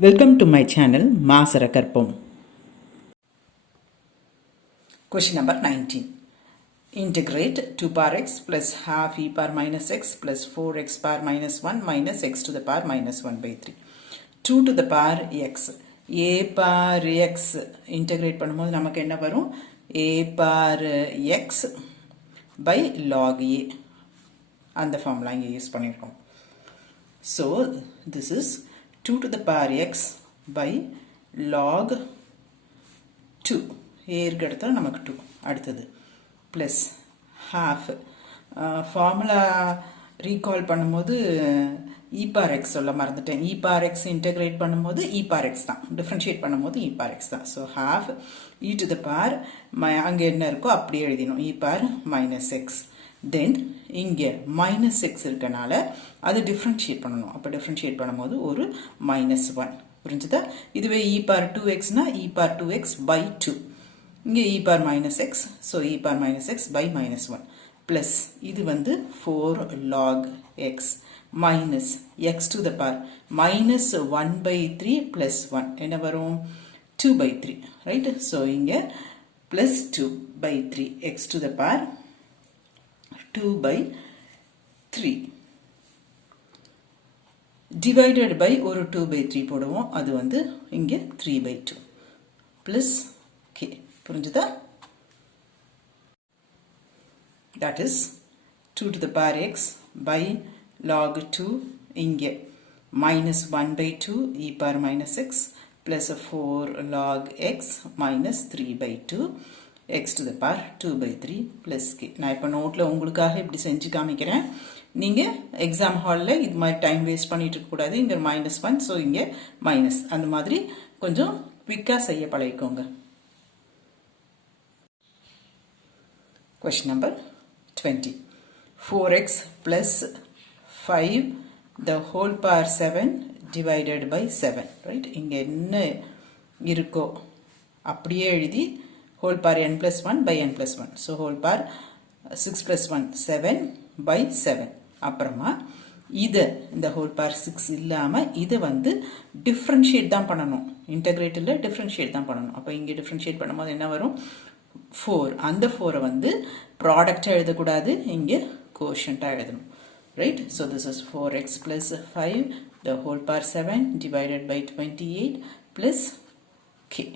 Welcome to my channel Maasarakarpom. Question number 19. Integrate 2 power x plus half e power minus x plus 4x power minus 1 minus x to the power minus 1 by 3. 2 to the power x. a power x integrate பண்ணும்போது நமக்கு என்ன வரும்? a power x by log a. அந்த formula இங்கே use பண்ணியிருக்கோம். So this is 2 to the power x by log 2. a இருக்கிறது நமக்கு 2 அடுத்தது plus half formula recall பண்ணும்போது e power x சொல்ல மறந்துட்டேன். e power x integrate பண்ணும்போது e power x தான், differentiate பண்ணும்போது e power x தான். So half e to the power அங்க என்ன இருக்கோ அப்படியே எழுதினோம், e power minus x. Then இங்கே minus x இருக்கனால அது differentiate பண்ணணும். அப்போ differentiate பண்ணும்போது ஒரு minus 1 புரிஞ்சுதா? இதுவே e power 2x னா e power 2x by 2. இங்கே e power minus x, so e power minus x by minus 1 plus இது வந்து 4 log x minus x to the power minus 1 by 3 plus 1 என்ன வரும்? 2 by 3, right? So இங்கே plus 2 by 3 x to the power 2 by 3 divided by ஒரு 2 by 3 போடுவோம், அது வந்து இங்கே 3 by 2 plus k. புரிஞ்சுதா? That is 2 to the power x by log 2 இங்கே minus 1 by 2 e power minus x plus 4 log x minus 3 by 2 x to the power 2 by 3 plus k. நான் இப்போ நோட்டில் உங்களுக்காக இப்படி செஞ்சு காமிக்கிறேன். நீங்கள் எக்ஸாம் ஹாலில் இது மாதிரி டைம் வேஸ்ட் பண்ணிட்டு இருக்கக்கூடாது. இங்கே minus 1, ஸோ இங்கே மைனஸ், அந்த மாதிரி கொஞ்சம் குவிக்காக செய்ய பழகிக்கோங்க. Question number 20. 4x plus 5 the whole power 7 divided by 7. Right? இங்கே என்ன இருக்கோ அப்படியே எழுதி whole power n plus 1 by n plus 1. So whole power 6 plus 1 7 by 7. அப்புறமா இது இந்த whole power 6 இல்லாமல் இதை வந்து differentiate தான் பண்ணணும். integrate இல்லை, differentiate தான் பண்ணணும். அப்போ இங்கே differentiate பண்ணும்போது என்ன வரும்? 4. அந்த 4 வந்து ப்ராடக்ட் எழுதக்கூடாது, இங்கே கோஷன்ட்டாக எழுதணும். Right? So this is 4x plus 5 the whole power 7 divided by 28 plus k.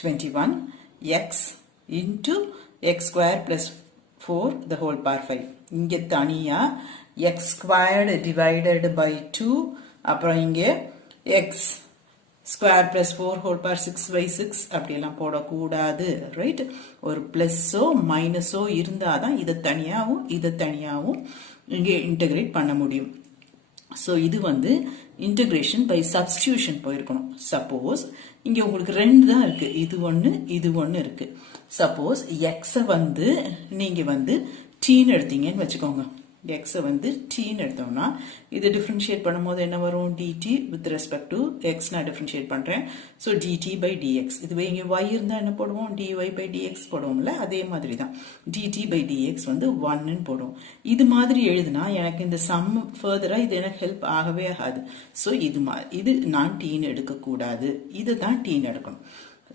21 x into x square plus 4 the whole power 5. இங்கே தனியாக x squared divided by 2, அப்புறம் இங்கே x square plus 4 whole power 6 by 6 அப்படியெல்லாம் போடக்கூடாது. Right? ஒரு ப்ளஸ்ஸோ மைனஸோ இருந்தால் தான் இதை தனியாகவும் இங்கே இன்டகிரேட் பண்ண முடியும். ஸோ இது வந்து இன்டகிரேஷன் பை சப்ஸ்டியூஷன் போயிருக்கணும். சப்போஸ் இங்கே உங்களுக்கு 2 தான் இருக்குது, இது ஒன்று இருக்குது. சப்போஸ் எக்ஸை வந்து நீங்கள் வந்து டீன்னு எடுத்தீங்கன்னு வச்சுக்கோங்க. எக்ஸை வந்து டீன்னு எடுத்தோம்னா இது டிஃப்ரென்ஷியேட் பண்ணும்போது என்ன வரும்? D D with respect to X நான் டிஃப்ரென்ஷியேட் பண்ணுறேன். So D D by D X. இதுவே இங்கே ஒய் இருந்தால் என்ன போடுவோம்? டிஒய் பை டிஎக்ஸ் போடுவோம்ல, அதே மாதிரி தான் டிடி பை டிஎக்ஸ் வந்து 1ன்னு போடுவோம். இது மாதிரி எழுதுனா எனக்கு இந்த சம் ஃபர்தராக இது எனக்கு ஹெல்ப் ஆகவே ஆகாது. ஸோ இது நான் டீன்னு எடுக்கக்கூடாது, இது தான் டீன்னு எடுக்கணும்.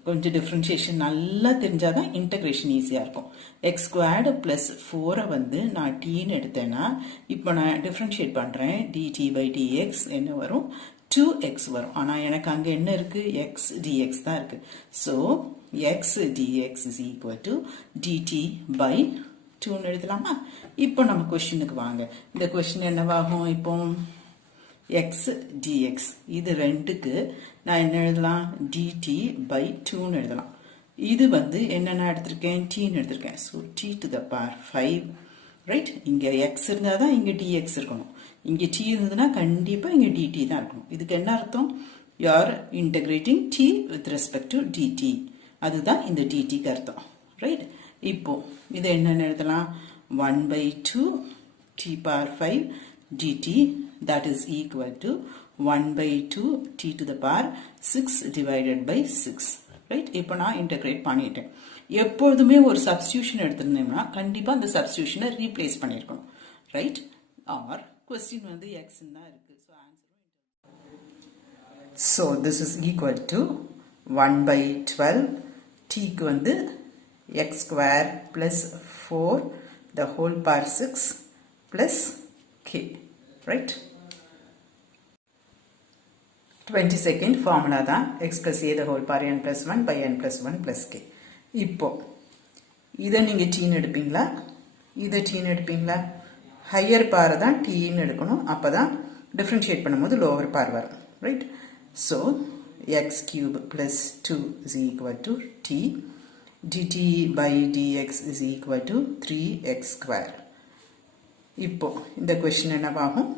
கொஞ்சம் டிஃப்ரென்ஷியேஷன் நல்லா தெரிஞ்சாதான் இன்டகிரேஷன் ஈஸியாக இருக்கும். எக்ஸ் ஸ்கொயர்டு ப்ளஸ் 4 வந்து நான் டீன்னு எடுத்தேன்னா இப்போ நான் டிஃப்ரென்ஷியேட் பண்ணுறேன். டிடி பை டிஎக்ஸ் என்ன வரும்? 2x வரும். ஆனால் எனக்கு அங்கே என்ன இருக்குது? எக்ஸ் டிஎக்ஸ் தான் இருக்குது. So X DX is equal to DT by 2ன்னு எழுதலாமா? இப்போ நம்ம கொஸ்டினுக்கு வாங்க. இந்த கொஸ்டின் என்னவாகும்? இப்போ x dx இது 2க்கு நான் என்ன எழுதலாம்? dt by 2ன்னு எழுதலாம். இது வந்து என்னென்ன எடுத்திருக்கேன்? tன்னு எடுத்திருக்கேன். So t to the power 5. Right? இங்கே x இருந்தால் தான் இங்கே dx இருக்கணும். இங்கே t இருந்ததுன்னா கண்டிப்பாக இங்கே dt தான் இருக்கணும். இதுக்கு என்ன அர்த்தம்? you are integrating t with respect to dt. அதுதான் இந்த dtக்கு அர்த்தம். ரைட்? இப்போ இது என்னென்னு எழுதலாம்? 1 by 2 t power 5 dt that is equal to 1 by 2 t to the power 6 divided by 6. Right? இப்போ நான் இன்டகிரேட் பண்ணிட்டேன். எப்பொழுதுமே ஒரு சப்ஸ்டியூஷன் எடுத்திருந்தோம்னா கண்டிப்பாக அந்த சப்ஸ்டியூஷனை ரீப்ளேஸ் பண்ணியிருக்கணும். ரைட்? ஆர் கொஸ்டின் வந்து எக்ஸ்ன்னு தான் இருக்குது. So answer So this is equal to 1 by 12 t க்கு வந்து x square plus 4 the whole power 6 plus k, right? 22nd formula தான் x plus a the whole power n plus 1 by n plus 1 plus k. இப்போ இதை நீங்கள் டீன்னு எடுப்பீங்களா, இதை டீன்னு எடுப்பீங்களா? ஹையர் பாரை தான் டீன்னு எடுக்கணும், அப்போ தான் டிஃப்ரென்ஷியேட் பண்ணும்போது லோவர் பார் வரும், right? So x cube plus 2 is equal to t, dt by dx is equal to 3x square. இப்போ இந்த கொஸ்டின் என்னவாகும்?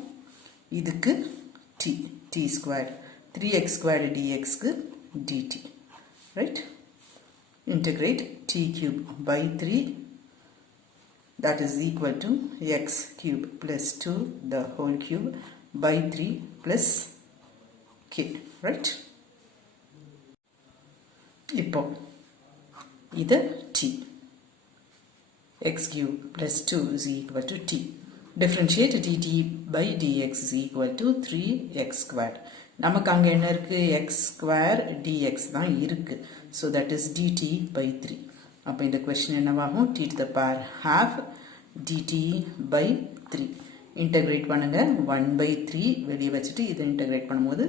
இதுக்கு t square 3x square dx க்கு dt, right? Integrate t cube by 3, that is equal to x cube plus 2 the whole cube by 3 plus k, right? இப்போ இது t, x cube plus 2 is equal to t. Differentiate dt by dx is equal to 3x squared. நமக்கு அங்கே என்ன இருக்கு? x square dx தான் இருக்கு. So that is dt by 3. அப்போ இந்த கொஸ்டின் என்னவாகும்? t to the power half dt by 3. Integrate பண்ணுங்க, 1 by 3 வெளியே வச்சுட்டு இதை இன்டகிரேட் பண்ணும்போது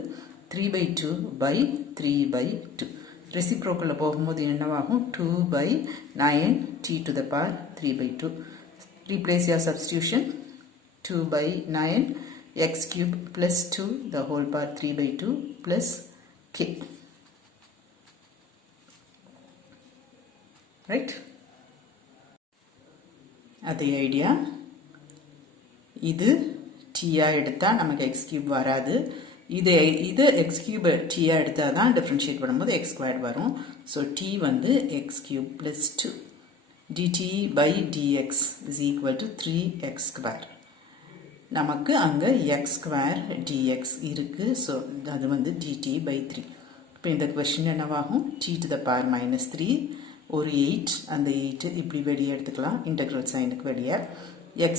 3 by 2 by 3 by 2. ரெசிப்ரோக்கலில் போகும்போது என்னவாகும்? 2 by 9 t to the power 3 by 2. Replace your substitution. 2 by 9 x cube plus 2 the whole power 3 by 2 plus k, right? அதே idea, இது t-ஆ எடுத்தா நமக்கு x cube வராது, இது x cube t-ஆ எடுத்தா தான் டிஃபரன்ஷியேட் பண்ணும்போது x squared வரும். ஸோ t வந்து x cube plus 2 dt by dx is equal to 3x square. நமக்கு அங்கே x square dx இருக்கு, ஸோ அது வந்து dt by 3. இப்போ இந்த கொஸ்டின் என்னவாகும்? t to the power minus 3 ஒரு 8, அந்த 8 இப்படி வெளியே எடுத்துக்கலாம், இன்டெக்ரல் சைனுக்கு வெளியே. x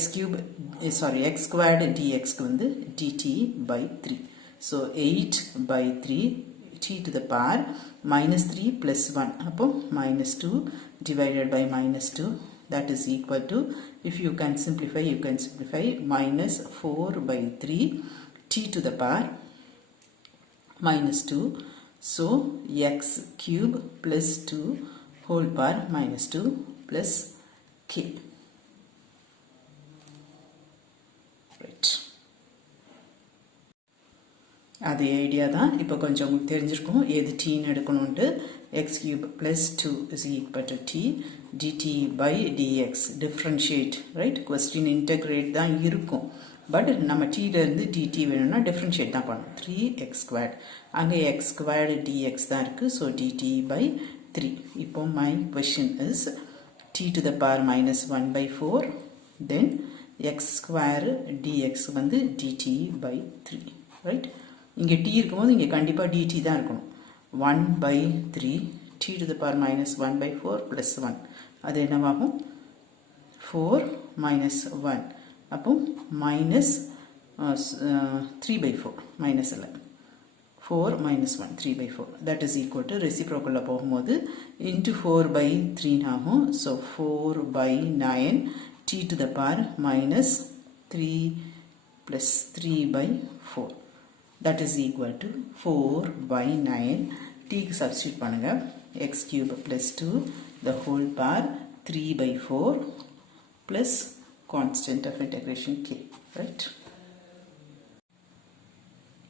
squared dxக்கு வந்து dt by 3. So 8 by 3 t to the power minus 3 plus 1, அப்போ minus 2 divided by minus 2, that is equal to, if you can simplify, minus 4 by 3 t to the power minus 2. So x cube plus 2 whole power minus 2 plus k, right? அதே idea தான். இப்போ கொஞ்சம் உங்களுக்கு தெரிஞ்சிருக்கும் எது டீன்னு எடுக்கணும்ட்டு. x cube plus 2 is equal to t dt by dx. differentiate, right? question integrate தான் இருக்கும், பட் நம்ம t-லேருந்து dt வேணும்னா differentiate தான் பண்ணணும். 3x squared, அங்கே x squared dx தான் இருக்குது, ஸோ dt by 3. இப்போ my question is t to the power minus 1 by 4, then x square dx வந்து dt by 3, right? இங்கே t இருக்கும்போது இங்கே கண்டிப்பாக dt தான் இருக்கணும். 1 by 3 t to the power minus 1 by 4 plus 1, அது என்னவாகும்? 4 minus 1, அப்போ minus 3 by 4 minus 11, 4 minus 1 3 by 4, that is equal to reciprocal போகும்போது into 4 by 3 ஆகும். So 4 by 9 t to the power minus 3 plus 3 by 4, that is equal to 4 by 9. t க்கு substitute பண்ணுங்க, x cube plus 2 the whole power 3 by 4 plus constant of integration k, right?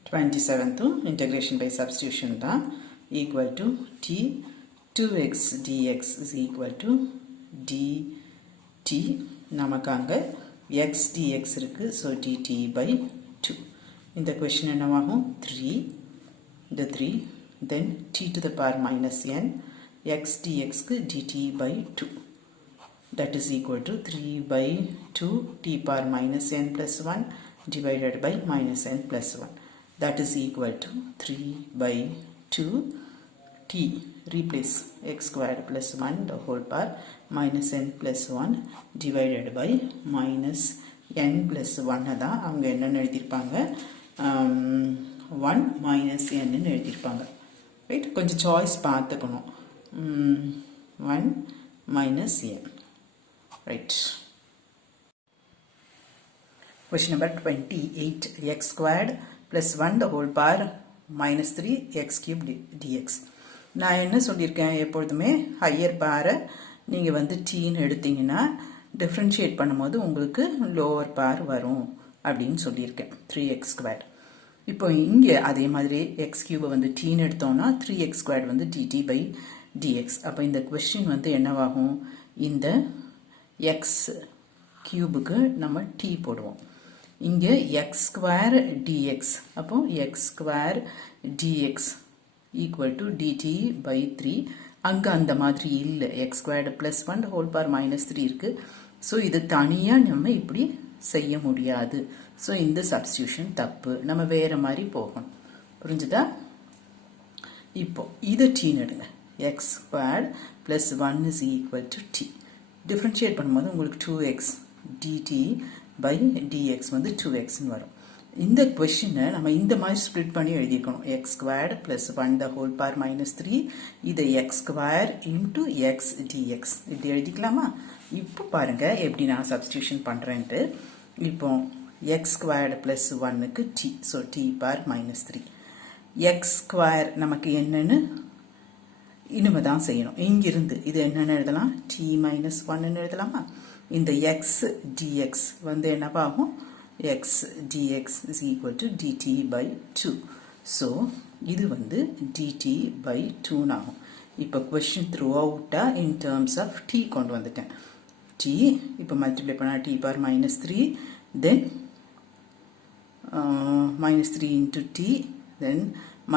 27th integration by substitution தான் equal to t 2x dx is equal to dt. நமக்கு அங்கே x dx இருக்கு, so dt by 2. இந்த question என்னவாகும்? 3, இந்த 3, then t to the power minus n x dx க்கு dt by 2, that is equal to 3 by 2 t power minus n plus 1 divided by minus n plus 1, that is equal to 3 by 2 t, replace x squared plus 1 the whole power minus n plus 1 divided by minus n plus 1 தான் அவங்க என்னென்னு எழுதியிருப்பாங்க, 1 minus n ன்னு எழுதியிருப்பாங்க. Right, கொஞ்சம் choice பார்த்துக்கணும். 1 minus n. Right. Question number 28. X squared plus 1 the whole power minus 3 x cube dx. நான் என்ன சொல்லியிருக்கேன், எப்பொழுதுமே ஹையர் பாரை நீங்கள் வந்து டீன்னு எடுத்தீங்கன்னா டிஃப்ரென்ஷியேட் பண்ணும்போது உங்களுக்கு லோவர் பார் வரும் அப்படின்னு சொல்லியிருக்கேன். 3x squared. இப்போ இங்கே அதே மாதிரி எக்ஸ் கியூபை வந்து டீன்னு எடுத்தோம்னா 3x squared வந்து dt by dx. அப்போ இந்த கொஸ்டின் வந்து என்னவாகும், இந்த எக்ஸ் கியூபுக்கு நம்ம t போடுவோம். இங்கே x square dx. அப்போ x square dx equal to dt by 3. அங்கே அந்த மாதிரி இல்லை, x squared plus 1 whole power minus 3 இருக்கு. ஸோ இது தனியாக நம்ம இப்படி செய்ய முடியாது. ஸோ இந்த சப்ஸ்டியூஷன் தப்பு, நம்ம வேற மாதிரி போகணும். புரிஞ்சுதா? இப்போ இதை டீன்னு எடுங்க. x squared plus 1 is equal to t. Differentiate பண்ணும்போது உங்களுக்கு 2x dt by dx வந்து 2x வரும். இந்த கொஸ்டினை நம்ம இந்த மாதிரி ஸ்ப்ளிட் பண்ணி எழுதிக்கணும். x squared plus 1 the whole power minus 3 இதை x square into x dx இப்படி எழுதிக்கலாமா? இப்போ பாருங்க எப்படி நான் சப்ஸ்டியூஷன் பண்ணுறேன்ட்டு. இப்போ x squared plus 1க்கு t, so t power minus 3. x square நமக்கு என்னன்னு இனிமே தான் செய்யணும். இங்கிருந்து இது என்னன்னு எழுதலாம், t minus 1ன்னு எழுதலாமா? இந்த x dx வந்து என்னவாகும், x dx is equal to dt by 2. So இது வந்து dt by 2 ஆகும். இப்போ கொஸ்டின் த்ரூ அவுட்டா இன் டேர்ம்ஸ் ஆஃப் t கொண்டு வந்துட்டேன். t இப்போ மல்டிப்ளை பண்ணால் t power minus 3, தென் minus 3 into t, then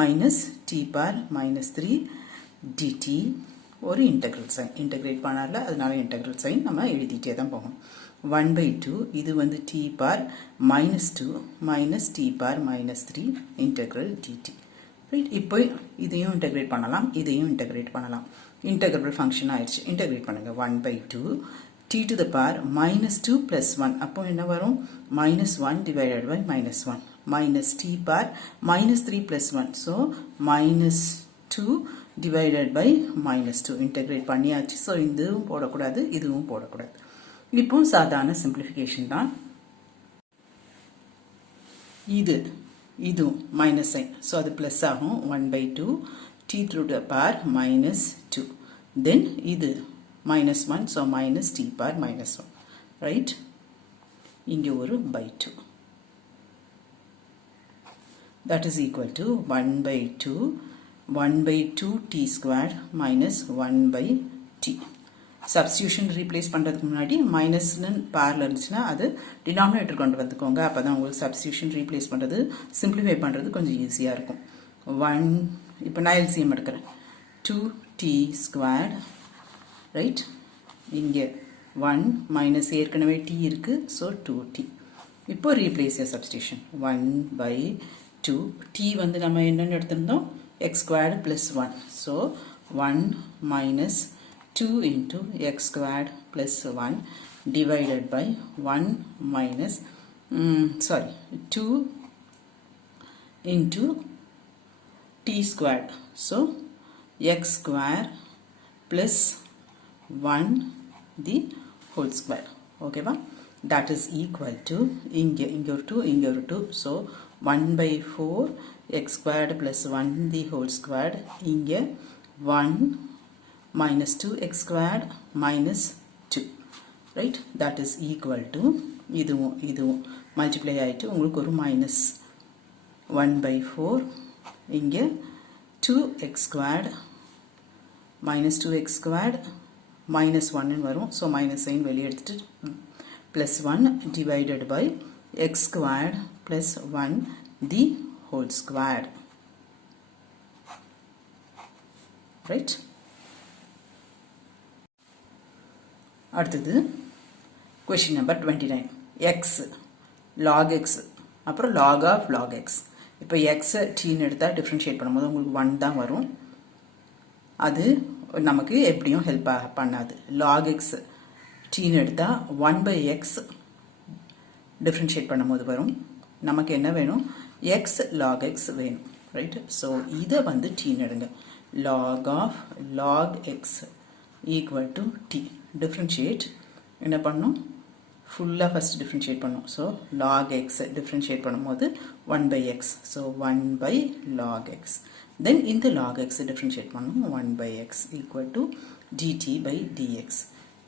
minus t power minus 3 dt ஒரு இன்டெக்ரல் சைன். இன்டெகிரேட் பண்ணால அதனால இன்டெக்ரல் சைன் நம்ம எழுதிட்டே தான் போகணும். 1 by 2 இது வந்து t power minus 2 minus t power minus 3 integral dt. Right, இப்போ இதையும் இன்டெகிரேட் பண்ணலாம், இதையும் இன்டெகிரேட் பண்ணலாம். இன்டெகிரபிள் ஃபங்க்ஷன் ஆயிடுச்சு. இன்டெகிரேட் பண்ணுங்க. 1 by 2 t to the power minus 2 plus 1. அப்போ என்ன வரும், minus 1 divided by minus 1 minus t power minus 3 plus 1. So minus 2 divided by minus 2 integrate பண்ணியாச்சு. ஸோ இதுவும் போடக்கூடாது, இதுவும் போடக்கூடாது. இப்போ சாதாரண சிம்பிளிஃபிகேஷன் தான். இதுவும் மைனஸ் சைன், ஸோ அது ப்ளஸ் ஆகும். 1 by 2 t to the power minus 2. தென் இது minus 1, so minus t power minus 1. Right, இங்கே ஒரு by 2. That is equal to 1 by 2 1 by 2 t squared minus 1 by t. Substitution replace பண்ணுறதுக்கு முன்னாடி மைனஸ்னு பேரில் இருந்துச்சுன்னா அது டினாமினேட்டர் கொண்டு வந்துக்கோங்க. அப்போ தான் உங்களுக்கு சப்ஸ்டியூஷன் ரீப்ளேஸ் பண்ணுறது, சிம்பிளிஃபை பண்ணுறது கொஞ்சம் ஈஸியாக இருக்கும். 1 இப்போ நான் எல்சிஎம் எடுக்கிறேன். 2t squared, ரைட், இங்கே 1 மைனஸ் ஏற்கனவே t இருக்குது, ஸோ 2t. இப்போ ரீப்ளேஸ் சப்ஸ்டியூஷன் 1 by 2 t வந்து நம்ம என்னென்னு எடுத்திருந்தோம், x squared plus 1. So 1 minus 2 into x squared plus 1 divided by 1 minus 2 into t squared. So x square plus 1 the whole square. Okay va? That is equal to inge ஒரு 2 இங்கே ஒரு 2. So 1 by 4 x squared plus 1 the whole squared. இங்கே 1 minus 2 x squared minus 2. Right? That is equal to இதுவும் multiply ஆயிட்டு உங்களுக்கு ஒரு minus 1 by 4 இங்கே 2x squared minus 2x squared minus 1 வரும். So minus sign வெளியே எடுத்துட்டு plus 1 divided by x squared plus 1 the whole squared. Right? அடுத்தது question number 29. x log x அப்புறம் log of log x. இப்போ x tன்னு எடுத்தா differentiate பண்ணும்போது உங்களுக்கு 1 தான் வரும். அது நமக்கு எப்படியும் ஹெல்ப் பண்ணாது. log x tன்னு எடுத்தா 1 by x டிஃபரன்ஷியேட் பண்ணும்போது வரும். நமக்கு என்ன வேணும், x log x வேணும், right? So இதை வந்து t நடுங்க. log of log x equal to t. differentiate என்ன பண்ணும்? ஃபுல்லாக ஃபஸ்ட் differentiate பண்ணும். So log x differentiate பண்ணும்போது 1 by x. So 1 by log x. Then இந்த log x differentiate பண்ணும் 1 by x equal to dt by dx.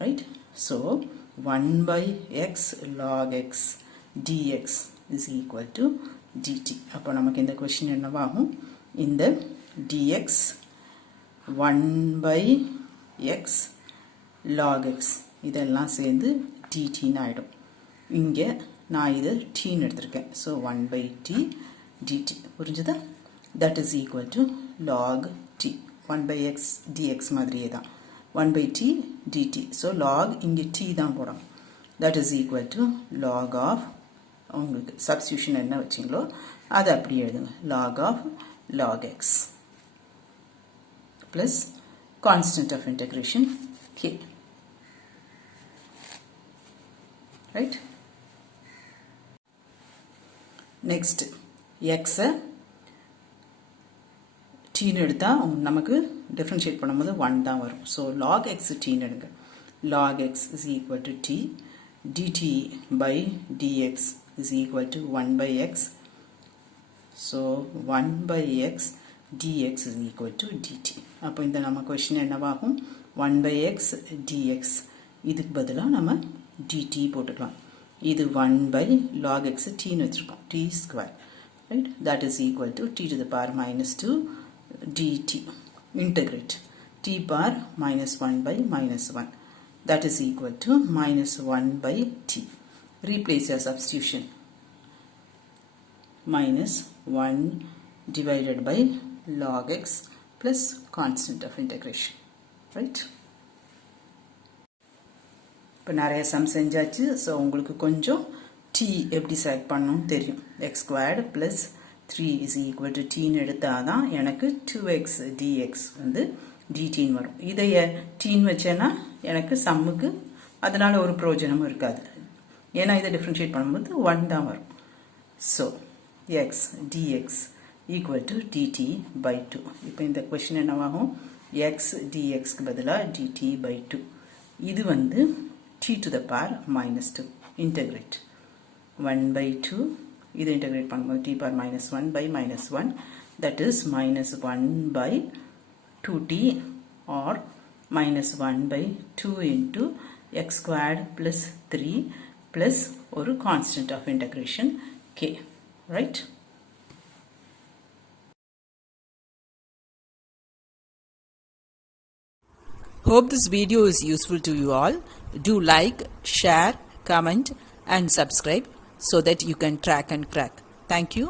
Right? So 1 by x log x dx is equal to dt. அப்போ நமக்கு இந்த question என்னவாகும்? இந்த dx 1 by x log x இதெல்லாம் சேர்ந்து dt ஆயிடும். இங்கே நான் இது t எடுத்திருக்கேன். So 1 by t dt. புரிஞ்சுதா? That is equal to log t. 1 by x dx மாதிரியே தான். 1 by t dt. So log இங்கே t தான் போடும். That is equal to log of உங்களுக்கு substitution என்ன வச்சிங்களோ அது அப்படி எழுதுங்க. log of log x plus constant of integration k. Right? Next x t எடுத்தா நமக்கு differentiate பண்ணும்போது 1 தான் வரும். So log x t எடுங்க. log x is equal to t. dt by dx is equal to 1 by x. So 1 by x dx is equal to dt. அப்போ இந்த நம்ம question என்னவாகும்? 1 by x dx. இதுக்கு பதிலாக நம்ம dt போட்டுக்கலாம். இது 1 by log x t ன்னு வச்சிருக்கோம். t square. Right? That is equal to t to the power minus 2 dt. Integrate. t power minus 1 by minus 1. That is equal to minus 1 by t. Replace your substitution. Minus 1 divided by log x plus constant of integration. Right? இப்போ நிறைய some செஞ்சாச்சு. So உங்களுக்கு கொஞ்சம் t எப்படி select பண்ணணும் தெரியும். x squared plus 3 is equal to tன்னு எடுத்தால் தான் எனக்கு 2x dx வந்து dtன்னு வரும். இதை tன்னு வச்சேன்னா எனக்கு சம்முக்கு அதனால் ஒரு பிரயோஜனமும் இருக்காது. ஏன்னா இதை டிஃப்ரென்ஷியேட் பண்ணும்போது 1 தான் வரும். So x dx equal to dt by 2. இப்போ இந்த கொஷின் என்னவாகும்? x dxக்கு பதிலாக dt by 2. இது வந்து t to the power minus 2. Integrate. 1 by 2. இது integrate பண்ணும்போது t power minus 1 by minus 1. That is minus 1 by 2t or minus 1 by 2 into x squared plus 3 plus ஒரு constant of integration k. Right? Hope this video is useful to you all. Do like, share, comment and subscribe so that you can track and crack. Thank you.